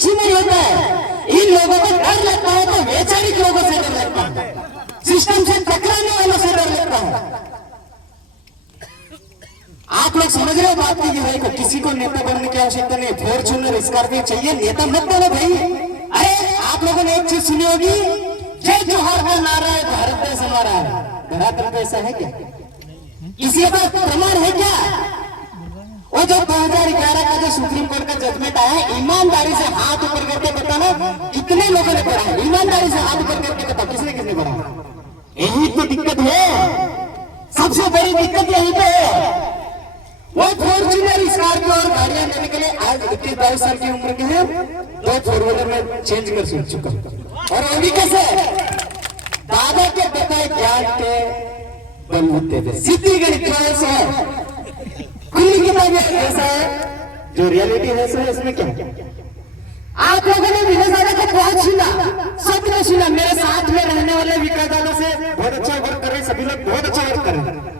कुछ नहीं होता है। इन लोगों को डर लगता है तो वैचारिक लोगों से डर लगता है, सिस्टम से टकराने वालों से डर लगता है। आप लोग समझ रहे हो बात की भाई को किसी को नेता बनने की आवश्यकता नहीं, फॉर्च्यूनर स्कॉर्पियो चाहिए, नेता मत बनो भाई। अरे आप लोगों ने एक चीज सुनी होगी, जय जोहार का नारा है, भारत देश हमारा है। धरातल पे ऐसा है क्या? किसी का प्रमाण है क्या? वो जो 2011 का जो सुप्रीम कोर्ट का जजमेंट आया, ईमानदारी से हाथ ऊपर करके बताना कितने लोगों ने पढ़ा है? ईमानदारी से हाथ ऊपर करके बता किसने किसने पढ़ा? यही तो दिक्कत है, सबसे बड़ी दिक्कत यही पे है। वो फॉर्च्यूनर स्कॉर्पियो और गाड़ियां लेने के लिए आज 21-22 साल की उम्र के हैं, 2 फोर व्हीलर में चेंज कर चुका। और वो भी कैसे? दादा के बताए ज्ञान के बलबूते पे, सीधी गणित ऐसा है, खुली किताब ऐसा है, जो रियलिटी है इसमें क्या है? आप लोगों ने विनय दादा को बहुत सुना, सबने सुना। मेरे साथ में रहने वाले विकास दादा से बहुत अच्छा वर्क कर रहे, सभी लोग बहुत अच्छा वर्क कर रहे हैं।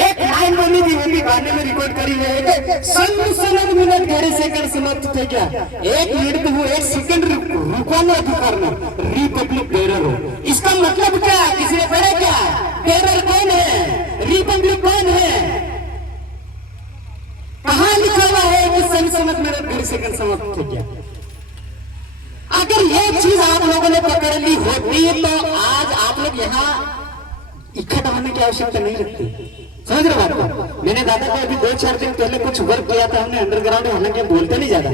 एक लाइन बोली थी, वो भी गाने में रिकॉर्ड करी हुई है, 100 मिनट 11 सेकंड समाप्त थे क्या? 1 मिनट में वो 1 सेकंड रुकवाना अधिकार में रिपब्लिक बेरर हो। इसका मतलब क्या? किसी ने पढ़ा क्या? बेरर कौन है, रिपब्लिक कौन है? कहां लिखा हुआ है कि 100 मिनट 11 सेकंड समाप्त थे क्या? अगर ये चीज आप लोगों ने पकड़ ली होती तो आज आप लोग यहाँ इकट्ठा होने की आवश्यकता नहीं लगती। समझ रहे बात को? मैंने दादा को अभी 2-4 दिन पहले कुछ वर्क किया था हमने अंडरग्राउंड में, हालांकि बोलते नहीं ज्यादा।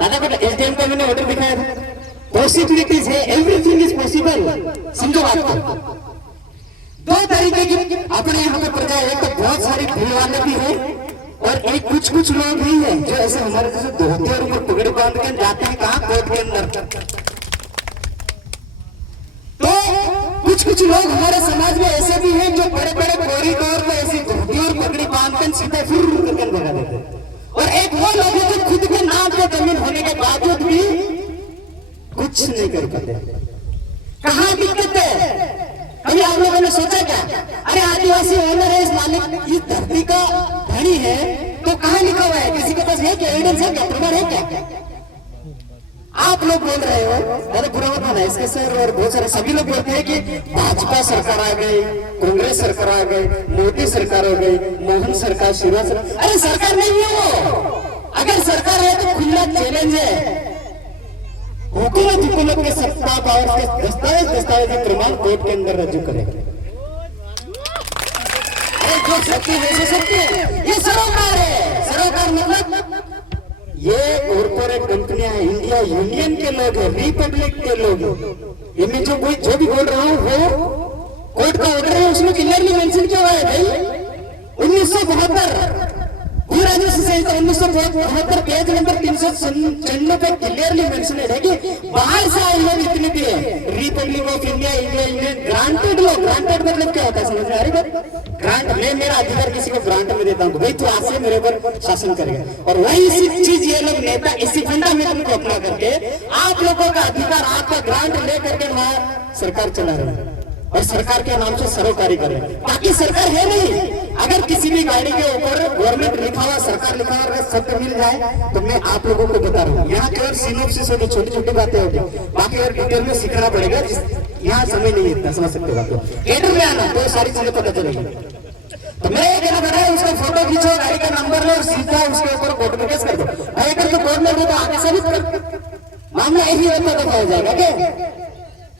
दादा को एसडीएम का मैंने ऑर्डर दिखाया था, पॉसिबिलिटीज है, एवरीथिंग इज पॉसिबल। समझो बात को। 2 तरीके की अपने यहाँ पे प्रजा है, तो बहुत सारी भीड़ वाले भी है और एक कुछ लोग भी है जो ऐसे हमारे जैसे धोती और ऊपर पगड़ी बांध के जाते हैं कहाँ कोर्ट के अंदर। कुछ लोग हमारे समाज में ऐसे भी हैं जो बड़े बड़े कॉरिडोर में ऐसी धोती और पगड़ी बांधकर सीधे फिर करके भगा देते हैं। और एक वो लोग हैं जो खुद के नाम पे जमीन होने के बावजूद भी कुछ नहीं कर पाते। कहाँ दिक्कत है? कभी आप लोगों ने सोचा क्या? अरे आदिवासी ओनर है, इस मालिक इस धरती का धनी है, तो कहाँ लिखा हुआ है? किसी के पास है क्या? एविडेंस है क्या? प्रमाण है क्या? आप लोग बोल रहे हो, अरे बुरा मत माना, इसके सर और बहुत सारे सभी लोग बोलते हैं कि भाजपा सरकार आ गई, कांग्रेस सरकार आ गई, मोदी सरकार हो गई, मोहन सरकार, शिवराज सरकार। अरे सरकार नहीं है वो। अगर सरकार है तो खुला चैलेंज है, हुकूमत के सत्ता पावर के दस्तावेज प्रमाण कोर्ट के अंदर रजू करेगा। जो सत्य है सत्य, ये सरोकार है। सरोकार मतलब ये कॉर्पोरेट कंपनियां हैं, इंडिया यूनियन के लोग हैं, रिपब्लिक के लोग हैं। ये मैं जो भी बोल रहा हूँ वो कोर्ट का ऑर्डर है, उसमें क्लियरली मेंशन किया हुआ है भाई। 1972 भूराजस्व संहिता 1972 पेज नंबर 396 पे क्लियरली मेंशनेड है कि बाहर से आए लोग इतने भी है। Republic of India, India union granted लोग। ग्रांटेड मतलब क्या होता है समझ में आ रही बात? ग्रांट, मैं मेरा अधिकार किसी को ग्रांट में देता हूँ तो भाई तू आज से मेरे ऊपर शासन करेगा। और वही चीज ये लोग नेता इसी फंडामेंटल को अपना करके आप लोगों का अधिकार, आपका ग्रांट लेकर के वहां सरकार चला रहे हैं और सरकार के नाम से सरोकारी कर रहे हैं। बाकी सरकार है नहीं। अगर किसी भी गाड़ी के ऊपर गवर्नमेंट लिखा हुआ, सरकार लिखा हुआ शब्द मिल जाए तो मैं आप लोगों को बता रहा हूँ, यहाँ की और सिनोप्सिस होगी, छोटी छोटी बातें होगी, बाकी और डिटेल में सीखना पड़ेगा। यहाँ समय नहीं इतना समझ सकते बात को। केटर में आना तो सारी चीजें पता चलेगी। तो मैं ये कहना पड़ा है, उसका फोटो खींचो, गाड़ी का नंबर लो और सीधा उसके ऊपर कोर्ट में केस कर दो। अगर तो कोर्ट में तो आगे साबित कर मामला यही होता तो हो जाएगा क्या?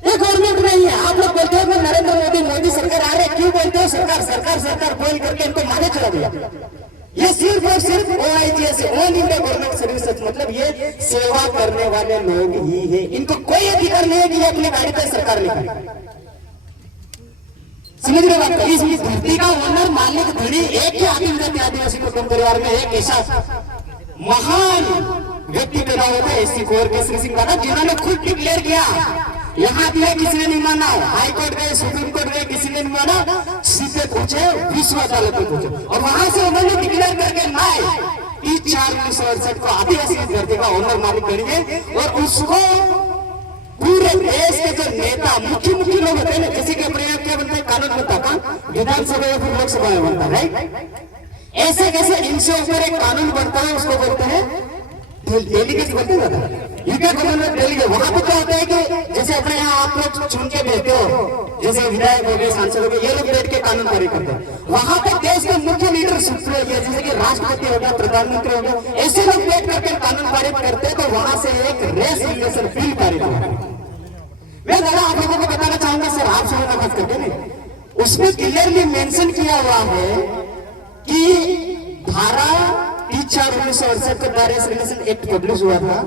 ये गवर्नमेंट नहीं है। आप लोग बोलते हो नरेंद्र मोदी सरकार आ रहे, क्यों बोलते हो सरकार सरकार सरकार बोल करके इनको मारे चला दिया? ये सिर्फ और सिर्फ OIGS all India government services, मतलब ये सेवा करने वाले लोग ही है। इनको कोई अधिकार नहीं है कि ये अपनी गाड़ी पे सरकार लिखाए। समझ रहे बात? इस धरती का ओनर, मालिक, धनी एक ही आदिवासी कुटुंब परिवार में एक ऐसा महान व्यक्ति पैदा होता है एससी कोर के श्री सिंह दादा, जिन्होंने खुद डिक्लेयर किया। यहाँ भी किसी ने नहीं माना, हाई कोर्ट गए, सुप्रीम कोर्ट गए, किसी ने नहीं माना, सीधे पूछे विश्व अदालत में पूछे और वहां से उन्होंने डिक्लेयर करके लाए 4/1968 को आदिवासी धरती का ओनर मालिक करेंगे। और उसको पूरे देश के जो नेता मुख्य लोग होते हैं ना, किसी के प्रयोग क्या बनता है, कानून बनता का विधानसभा या फिर लोकसभा में बनता है, ऐसे कैसे इनसे ऊपर एक कानून बनता है, उसको बोलते हैं डेलीगेट्स बोलते हैं। यूके कॉमनवेल्थ डेलीगेट, वहां पे क्या होता है कि जैसे अपने यहाँ आप लोग चुन के भेजते हो, जैसे विधायक हो गए, सांसद हो गए, ये लोग बैठ के कानून पारित करते हैं। वहां पे देश के मुख्य लीडर जैसे कि राष्ट्रपति हो गया, प्रधानमंत्री हो गया, ऐसे लोग बैठ करके कानून पारित करते हैं। तो वहां से एक रेस रिलेशन बिल पारित हुआ। मैं जरा आप लोगों को बताना चाहूंगा सर, आप समझना खास करके नहीं, उसमें क्लियरली मेंशन किया हुआ है कि धारा 3/4/1968 का रेस रिलेशन एक्ट पब्लिश हुआ था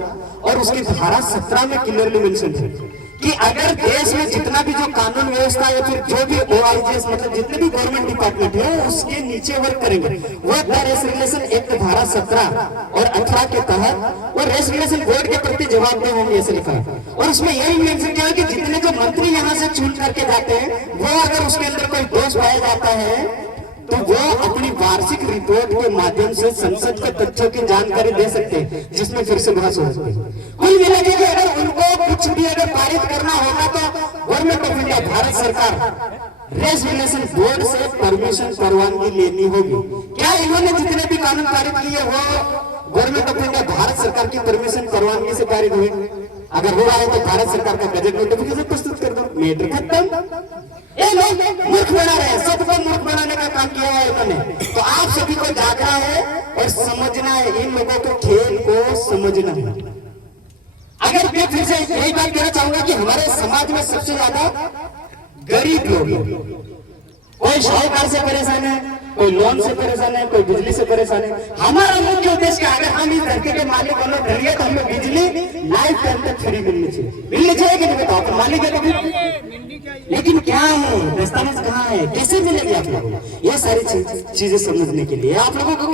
और उसकी धारा 17 में क्लियरली मेंशन थी कि अगर देश में जितना भी जो कानून व्यवस्था या फिर जो भी OIGS मतलब जितने भी गवर्नमेंट डिपार्टमेंट है उसके नीचे वर्क करेंगे, वो रेस रिलेशन एक्ट धारा 17 और 18 के तहत वो रेस रिलेशन बोर्ड के प्रति जवाबदेह होंगे, ऐसे लिखा है। और उसमें यही मेंशन किया है कि जितने जो मंत्री यहाँ से चुन करके जाते हैं वो अगर उसके अंदर कोई दोष पाया जाता है तो वो अपनी वार्षिक रिपोर्ट के माध्यम से संसद के तथ्यों की जानकारी दे सकते हैं, जिसमें फिर से बहस हो सकती है। कुल मिला के अगर उनको कुछ भी अगर पारित करना होगा तो गवर्नमेंट ऑफ इंडिया, भारत सरकार रेस रिलेशन बोर्ड से परमिशन परवानगी लेनी होगी। क्या इन्होंने जितने भी कानून पारित किए वो गवर्नमेंट ऑफ इंडिया, भारत सरकार की परमिशन परवानगी से पारित हुए? अगर हुआ है तो भारत सरकार का गजट नोटिफिकेशन प्रस्तुत कर दो, मैटर खत्म। ये लोग मूर्ख बना रहे हैं, सबको मूर्ख बनाने का काम किया है इन्होंने। तो आप सभी को जागना है और समझना है, इन लोगों को खेल को समझना है। अगर मैं फिर से यही बात कहना चाहूंगा कि हमारे समाज में सबसे ज्यादा गरीब लोग, कोई साहूकार से परेशान है, कोई लोन से परेशान है, कोई बिजली से परेशान है। हमारा मुख्य उद्देश्य अगर हम इस धरती के मालिक होना धरिए तो हमें बिजली लाइफ टाइम तक फ्री मिलनी चाहिए कि नहीं बताओ? तो मालिक है तो फिर, लेकिन क्या है, दस्तावेज कहाँ है, कैसे मिलेगी आप लोगों को? ये सारी चीजें समझने के लिए आप लोगों को